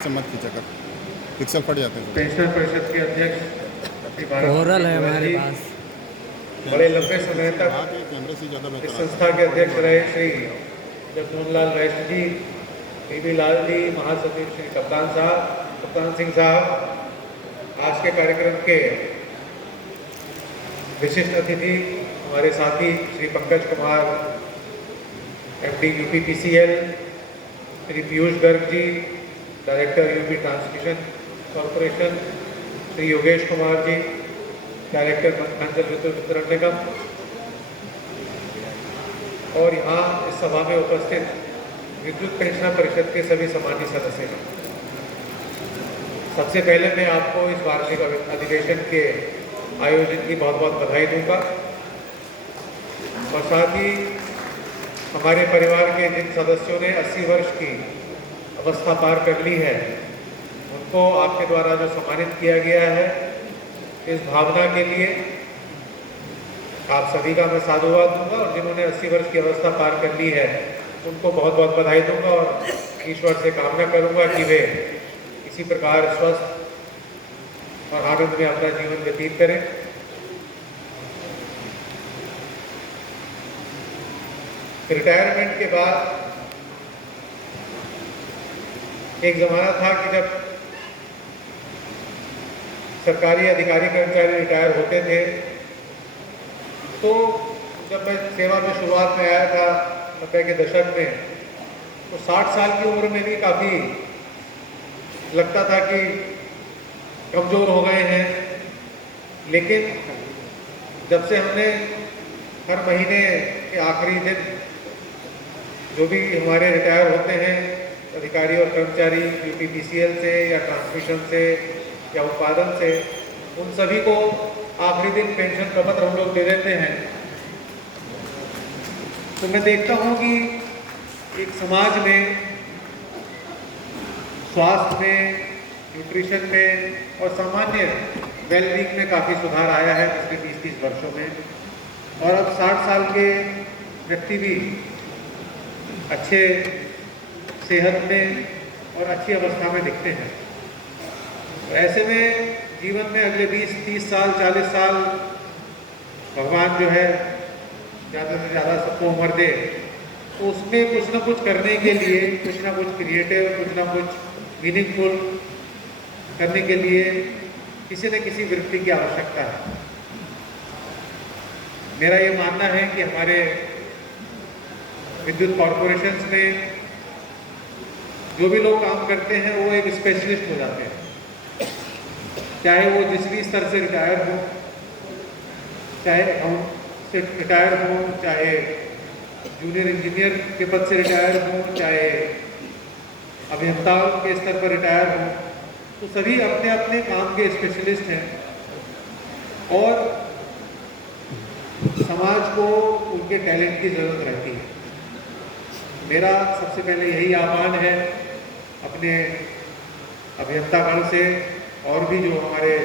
से मत खींचा कर, पिक्सल फट जाते हैं। पेंशनर परिषद के अध्यक्ष ओरल है हमारे पास। बड़े लंबे समय तक कैमरे से ज़्यादा इस बेहतर संस्था के अध्यक्ष रहे श्री जगमोहन वैश्य जी, पीवी लाल जी, महासचिव श्री कप्तान सिंह साहब, आज के कार्यक्रम के विशिष्ट अतिथि हमारे साथी Shri Pankaj Kumar, MD UP PCL, Shri Piyush Garg ji, director UP transmission corporation, Shri Yogesh Kumar ji, director Madhyanchal Vidyut Vitran निगम, और यहाँ इस सभा में उपस्थित विद्युत पेंशनर परिषद के सभी सम्मानित सदस्य हैं। सबसे पहले मैं आपको इस वार्षिक अधिवेशन के आयोजन की बहुत बहुत बधाई दूंगा, और साथ ही हमारे परिवार के जिन सदस्यों ने 80 वर्ष की अवस्था पार कर ली है, उनको आपके द्वारा जो सम्मानित किया गया है, इस भावना के लिए आप सभी का मैं साधुवाद दूंगा, और जिन्होंने 80 वर्ष की अवस्था पार कर ली है उनको बहुत बहुत बधाई दूंगा, और ईश्वर से कामना करूंगा कि वे इसी प्रकार स्वस्थ और आनंद में अपना जीवन व्यतीत करें। रिटायरमेंट के बाद एक ज़माना था कि जब सरकारी अधिकारी कर्मचारी रिटायर होते थे, तो जब मैं सेवा में शुरुआत में आया था 90 के दशक में, तो 60 साल की उम्र में भी काफ़ी लगता था कि कमज़ोर हो गए हैं। लेकिन जब से हमने हर महीने के आखिरी दिन जो भी हमारे रिटायर होते हैं अधिकारी और कर्मचारी यूपी पीसीएल से या ट्रांसमिशन से या उत्पादन से, उन सभी को आखिरी दिन पेंशन का पत्र हम लोग दे देते हैं, तो मैं देखता हूँ कि एक समाज में स्वास्थ्य में, न्यूट्रिशन में और सामान्य वेलबींग में काफ़ी सुधार आया है पिछले 20-30 वर्षों में, और अब 60 साल के व्यक्ति भी अच्छे सेहत में और अच्छी अवस्था में दिखते हैं। तो ऐसे में जीवन में अगले 20-30 साल 40 साल भगवान जो है ज़्यादा से ज़्यादा सबको उम्र दे, तो उसमें कुछ ना कुछ करने के लिए, कुछ ना कुछ क्रिएटिव, कुछ ना कुछ मीनिंगफुल करने के लिए किसी न किसी वृत्ति की आवश्यकता है। मेरा ये मानना है कि हमारे विद्युत कॉरपोरेशंस में जो भी लोग काम करते हैं वो एक स्पेशलिस्ट हो जाते हैं, चाहे वो जिस भी स्तर से रिटायर हो, चाहे अकाउंट से रिटायर हो, चाहे जूनियर इंजीनियर के पद से रिटायर हो, चाहे अभियंता के स्तर पर रिटायर हो, तो सभी अपने अपने काम के स्पेशलिस्ट हैं, और समाज को उनके टैलेंट की ज़रूरत रहती है। मेरा सबसे पहले यही आह्वान है अपने अभियंतागण से और भी जो हमारे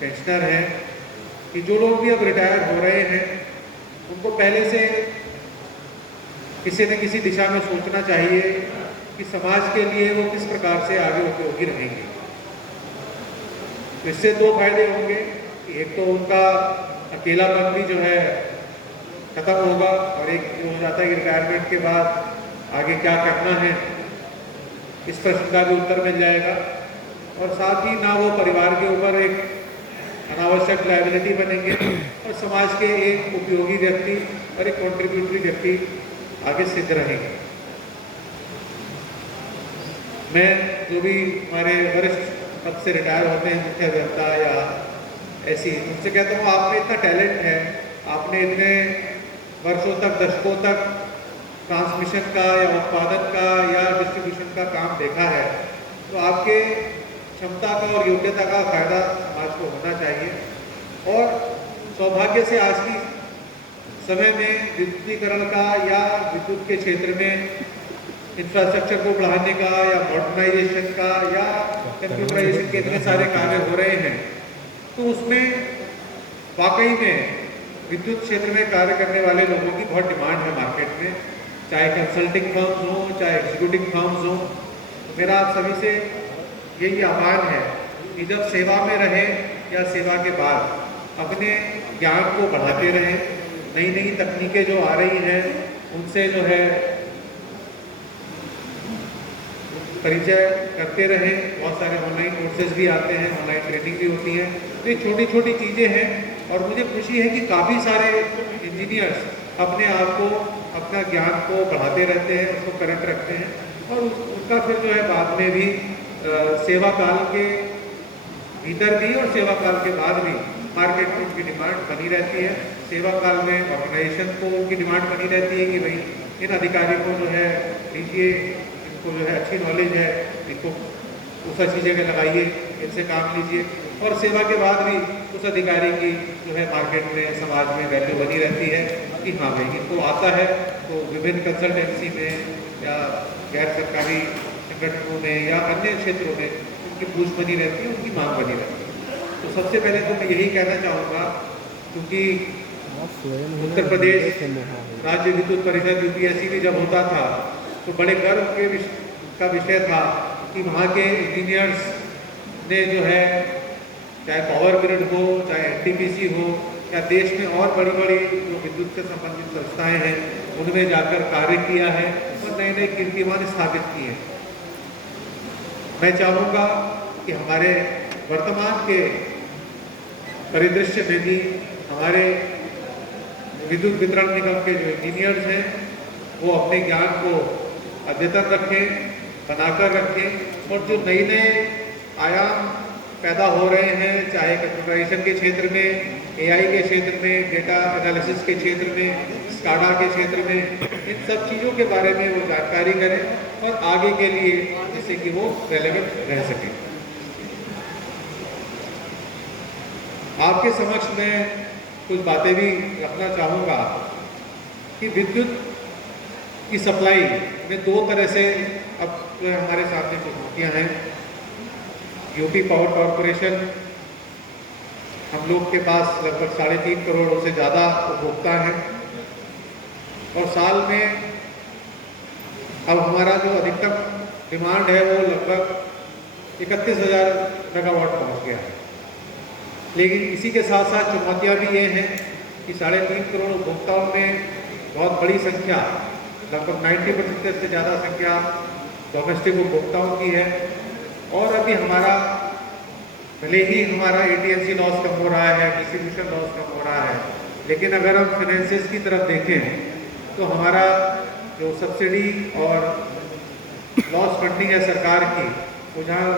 पेंशनर हैं, कि जो लोग भी अब रिटायर हो रहे हैं उनको पहले से किसी न किसी दिशा में सोचना चाहिए कि समाज के लिए वो किस प्रकार से आगे उपयोगी रहेंगे। तो इससे दो फायदे होंगे कि एक तो उनका अकेलापन भी जो है खत्म होगा, और एक जो हो जाता है कि रिटायरमेंट के बाद आगे क्या करना है, इस प्रश्न का भी उत्तर मिल जाएगा, और साथ ही ना वो परिवार के ऊपर एक अनावश्यक लायबिलिटी बनेंगे, और समाज के एक उपयोगी व्यक्ति और एक कॉन्ट्रीब्यूटरी व्यक्ति आगे सिद्ध रहेंगे। मैं जो भी हमारे वरिष्ठ पद से रिटायर होते हैं, मुख्य अभियंता या ऐसी, उनसे कहता हूँ आप में इतना टैलेंट है, आपने इतने वर्षों तक, दशकों तक ट्रांसमिशन का या उत्पादन का या डिस्ट्रीब्यूशन का काम देखा है, तो आपके क्षमता का और योग्यता का फायदा समाज को होना चाहिए। और सौभाग्य से आज की समय में विद्युतीकरण का या विद्युत के क्षेत्र में इंफ्रास्ट्रक्चर को बढ़ाने का या मॉडर्नाइजेशन का या कंप्यूटराइजेशन के इतने सारे कार्य हो रहे हैं, तो उसमें वाकई में विद्युत क्षेत्र में कार्य करने वाले लोगों की बहुत डिमांड है मार्केट में, चाहे कंसल्टिंग फर्म्स हों, चाहे एग्जीक्यूटिव फर्म्स हों। मेरा आप सभी से यही आह्वान है कि जब सेवा में रहें या सेवा के बाद अपने ज्ञान को बढ़ाते रहें, नई नई तकनीकें जो आ रही हैं उनसे जो है परिचय करते रहें। बहुत सारे ऑनलाइन कोर्सेज भी आते हैं, ऑनलाइन ट्रेनिंग भी होती है। तो ये छोटी छोटी चीज़ें हैं और मुझे खुशी है कि काफ़ी सारे इंजीनियर्स अपने आप को, अपना ज्ञान को बढ़ाते रहते हैं, उसको करंट रखते हैं और उनका फिर जो है बाद में भी सेवा काल के भीतर भी और सेवा काल के बाद भी मार्केट में उनकी डिमांड बनी रहती है। सेवा काल में ऑर्गेनाइजेशन को उनकी डिमांड बनी रहती है कि भाई इन अधिकारी को जो है लीजिए, इनको जो है अच्छी नॉलेज है, इनको उस अच्छी जगह लगाइए, इनसे काम लीजिए। और सेवा के बाद भी उस अधिकारी की जो है मार्केट में, समाज में वैल्यू बनी रहती है कि हाँ भाई इनको आता है। तो विभिन्न कंसल्टेंसी में या गैर सरकारी संगठनों में या अन्य क्षेत्रों में उनकी पूछ बनी रहती है, उनकी मांग बनी रहती है। तो सबसे पहले तो मैं यही कहना चाहूँगा, क्योंकि उत्तर प्रदेश राज्य विद्युत परिषद यूपीएससी भी जब होता था तो बड़े गर्व के का विषय था कि वहाँ के इंजीनियर्स ने जो है, चाहे पावर ग्रिड हो, चाहे एनटीपीसी हो, या देश में और बड़ी बड़ी जो विद्युत से संबंधित संस्थाएं हैं उनमें जाकर कार्य किया है और नए नए कीर्तिमान स्थापित किए हैं। मैं चाहूँगा कि हमारे वर्तमान के परिदृश्य में भी हमारे विद्युत वितरण निगम के जो इंजीनियर्स हैं वो अपने ज्ञान को अद्यतन रखें, बनाकर रखें और जो नए नए आयाम पैदा हो रहे हैं, चाहे कंप्यूटराइजेशन के क्षेत्र में, एआई के क्षेत्र में, डेटा एनालिसिस के क्षेत्र में, स्काडा के क्षेत्र में, इन सब चीज़ों के बारे में वो जानकारी करें और आगे के लिए जिससे कि वो रेलेवेंट रह सकें। आपके समक्ष मैं कुछ बातें भी रखना चाहूँगा कि विद्युत की सप्लाई में दो तरह से अब जो है हमारे सामने चुनौतियाँ हैं। यूपी पावर कॉरपोरेशन, हम लोग के पास लगभग 3.5 करोड़ से ज़्यादा उपभोक्ता हैं और साल में अब हमारा जो अधिकतम डिमांड है वो लगभग 31,000 मेगावाट पहुँच गया है। लेकिन इसी के साथ साथ चुनौतियाँ भी ये हैं कि 3.5 करोड़ उपभोक्ताओं में बहुत बड़ी संख्या, लगभग 90% से ज़्यादा संख्या डोमेस्टिक उपभोक्ताओं की है। और अभी हमारा भले ही हमारा एटीएनसी लॉस कम हो रहा है, डिस्ट्रीब्यूशन लॉस कम हो रहा है, लेकिन अगर हम फाइनेंसेस की तरफ देखें तो हमारा जो सब्सिडी और लॉस फंडिंग है सरकार की, वो जहाँ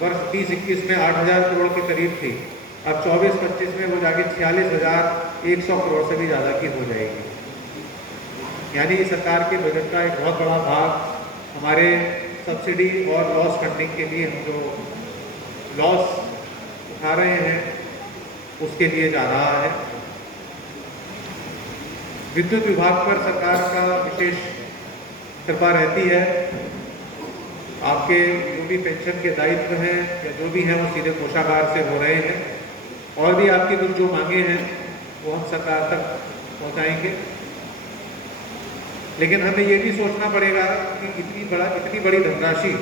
वर्ष 20-21 में 8,000 करोड़ के करीब थी, अब 24-25 में वो जाके 46,100 करोड़ से भी ज़्यादा की हो जाएगी। यानी सरकार के बजट का एक बहुत बड़ा भाग हमारे सब्सिडी और लॉस फंडिंग के लिए हम जो लॉस उठा रहे हैं उसके लिए जा रहा है। विद्युत विभाग पर सरकार का विशेष कृपा रहती है। आपके जो भी पेंशन के दायित्व हैं या जो भी हैं वो सीधे कोषागार से हो रहे हैं और भी आपकी कुछ जो मांगे हैं वो हम सरकार तक पहुंचाएंगे। लेकिन हमें ये भी सोचना पड़ेगा कि इतनी बड़ी धनराशि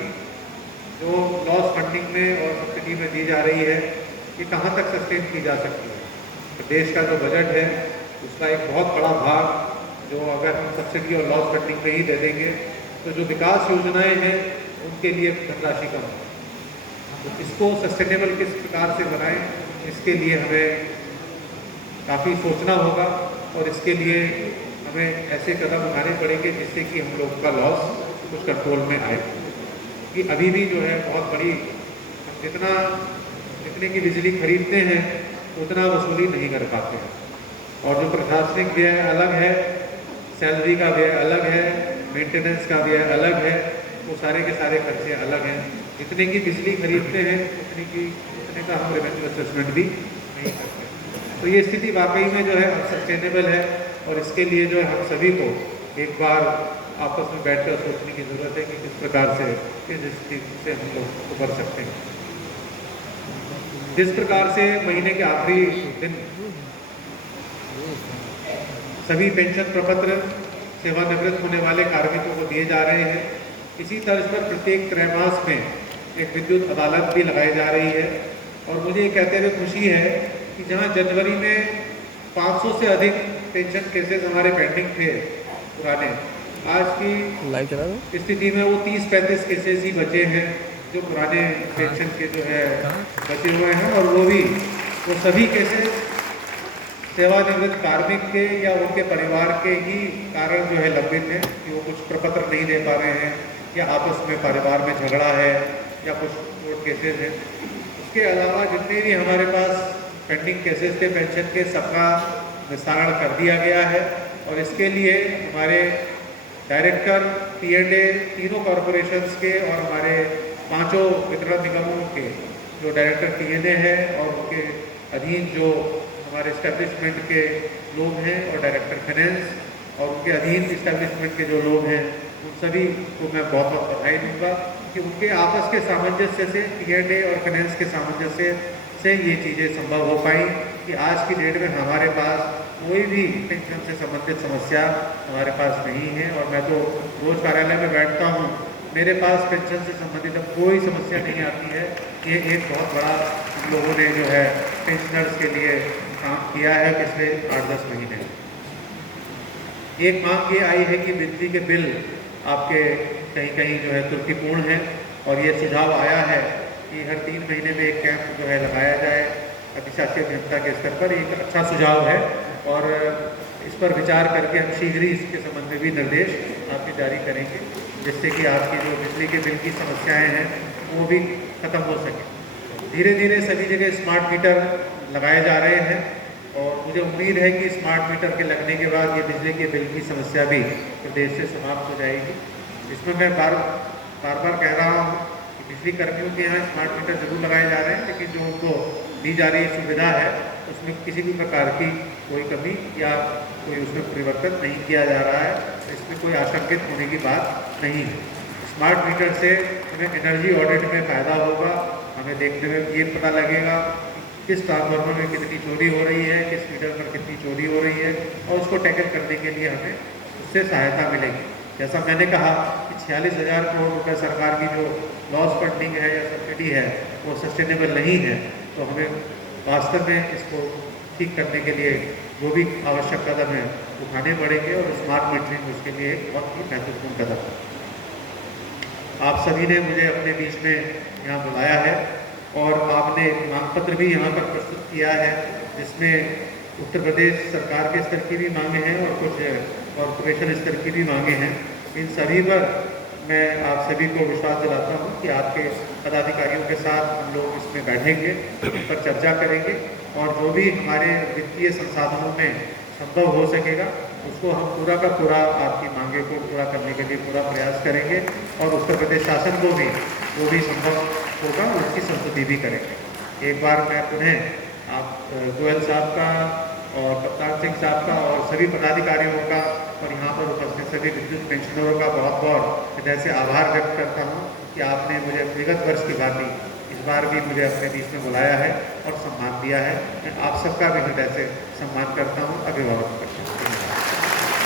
जो लॉस फंडिंग में और सब्सिडी में दी जा रही है ये कहाँ तक सस्टेन की जा सकती है। तो देश का जो बजट है उसका एक बहुत बड़ा भाग जो अगर हम सब्सिडी और लॉस फंडिंग में ही दे देंगे तो जो विकास योजनाएं हैं उनके लिए धनराशि कम है। तो इसको सस्टेनेबल किस प्रकार से बनाएं, इसके लिए हमें काफ़ी सोचना होगा और इसके लिए हमें ऐसे कदम उठाने पड़ेंगे जिससे कि हम लोग का लॉस कुछ कंट्रोल में आए। कि अभी भी जो है बहुत बड़ी, जितने की बिजली खरीदते हैं उतना वसूली नहीं कर पाते हैं और जो प्रशासनिक व्यय अलग है, सैलरी का व्यय अलग है, मेंटेनेंस का व्यय अलग है, वो सारे के सारे खर्चे अलग हैं। जितने की बिजली खरीदते हैं उतने का हम रेवेन्यू असेसमेंट भी नहीं करते। तो ये स्थिति वाकई में जो है अनसस्टेनेबल है और इसके लिए जो है हम सभी को एक बार आपस में बैठकर सोचने की ज़रूरत है कि किस प्रकार से इस स्थिति से हम लोग उबर सकते हैं। जिस प्रकार से महीने के आखिरी दिन सभी पेंशन प्रपत्र सेवानिवृत्त होने वाले कार्मिकों को दिए जा रहे हैं, इसी तर्ज पर प्रत्येक त्रैमास में एक विद्युत अदालत भी लगाई जा रही है। और मुझे ये कहते हुए खुशी है कि जहाँ जनवरी में 500 से अधिक पेंशन केसेस हमारे पेंडिंग थे पुराने, आज की लाइव चला दो। स्थिति में वो 30-35 केसेस ही बचे हैं जो पुराने पेंशन के जो है बचे हुए हैं, और वो सभी केसेस सेवानिवृत्त कार्मिक के या उनके परिवार के ही कारण जो है लंबित हैं कि वो कुछ प्रपत्र नहीं दे पा रहे हैं, या आपस में परिवार में झगड़ा है, या कुछ कोर्ट केसेस हैं। उसके अलावा जितने भी हमारे पास पेंडिंग केसेस थे पेंशन के, सबका निस्तारण कर दिया गया है। और इसके लिए हमारे डायरेक्टर P&A तीनों कॉरपोरेशंस के और हमारे 5 वितरण निगमों के जो डायरेक्टर P&A है और उनके अधीन जो हमारे इस्टेब्लिशमेंट के लोग हैं और डायरेक्टर फाइनेंस और उनके अधीन इस्टेब्लिशमेंट के जो लोग हैं, उन सभी को मैं बहुत बहुत बधाई दूंगा कि उनके आपस के सामंजस्य से, P&A और फाइनेंस के सामंजस्य से ये चीज़ें संभव हो पाई कि आज की डेट में हमारे पास कोई भी पेंशन से संबंधित समस्या हमारे पास नहीं है। और मैं तो रोज़ कार्यालय में बैठता हूँ, मेरे पास पेंशन से संबंधित अब कोई समस्या नहीं आती है। ये एक बहुत बड़ा हम लोगों ने जो है पेंशनर्स के लिए काम किया है पिछले 8-10 महीने। एक मांग ये आई है कि बिजली के बिल आपके कहीं कहीं जो है त्रुटिपूर्ण है, और ये सुझाव आया है कि हर 3 महीने में एक कैंप जो है लगाया जाए अधिशासी अभियंता के स्तर पर। एक अच्छा सुझाव है और इस पर विचार करके हम शीघ्र ही इसके संबंध में भी निर्देश आपके जारी करेंगे, जिससे कि आपकी जो बिजली के बिल की समस्याएं हैं वो भी खत्म हो सके। धीरे धीरे सभी जगह स्मार्ट मीटर लगाए जा रहे हैं, और मुझे उम्मीद है कि स्मार्ट मीटर के लगने के बाद ये बिजली के बिल की समस्या भी प्रदेश से समाप्त हो जाएगी। इसमें मैं बार बार कह रहा हूँ कि बिजली कर्मियों के यहाँ स्मार्ट मीटर जरूर लगाए जा रहे हैं, लेकिन जो उनको दी जा रही सुविधा है उसमें किसी भी प्रकार की कोई कमी या कोई उसमें परिवर्तन नहीं किया जा रहा है। इसमें कोई आशंकित होने की बात नहीं है। स्मार्ट मीटर से हमें एनर्जी ऑडिट में फ़ायदा होगा, हमें देखने में ये पता लगेगा किस ट्रांसफार्मर में कितनी चोरी हो रही है, किस मीटर पर कितनी चोरी हो रही है, और उसको टैकल करने के लिए हमें उससे सहायता मिलेगी। जैसा मैंने कहा कि 46,000 करोड़ रुपए सरकार की जो लॉस फंडिंग है या सब्सिडी है वो सस्टेनेबल नहीं है, तो हमें वास्तव में इसको ठीक करने के लिए जो भी आवश्यक कदम है उठाने पड़ेंगे, और स्मार्ट मीटरिंग उसके लिए एक बहुत ही महत्वपूर्ण कदम है। आप सभी ने मुझे अपने बीच में यहाँ बुलाया है, और आपने एक मांग पत्र भी यहाँ पर प्रस्तुत किया है, जिसमें उत्तर प्रदेश सरकार के स्तर की भी मांगे हैं और कुछ कॉरपोरेशन स्तर की भी मांगे हैं। इन सभी पर मैं आप सभी को विश्वास दिलाता हूँ कि आपके पदाधिकारियों के साथ हम लोग इसमें बैठेंगे, इस पर चर्चा करेंगे, और जो भी हमारे वित्तीय संसाधनों में संभव हो सकेगा उसको हम पूरा का पूरा आपकी मांगे को पूरा करने के लिए पूरा प्रयास करेंगे, और उत्तर प्रदेश शासन को भी जो भी संभव होगा उसकी संस्तुति भी करेंगे। एक बार मैं पुनः आप गोयल साहब का और कप्तान सिंह साहब का और सभी पदाधिकारियों का और यहाँ पर उपस्थित सभी विद्युत पेंशनरों का बहुत बहुत हृदय से आभार व्यक्त करता हूँ कि आपने मुझे विगत वर्ष की भांति इस बार भी मुझे अपने बीच में बुलाया है और सम्मान दिया है। मैं आप सबका भी हृदय से सम्मान करता हूँ, अभिवादन करता हूँ।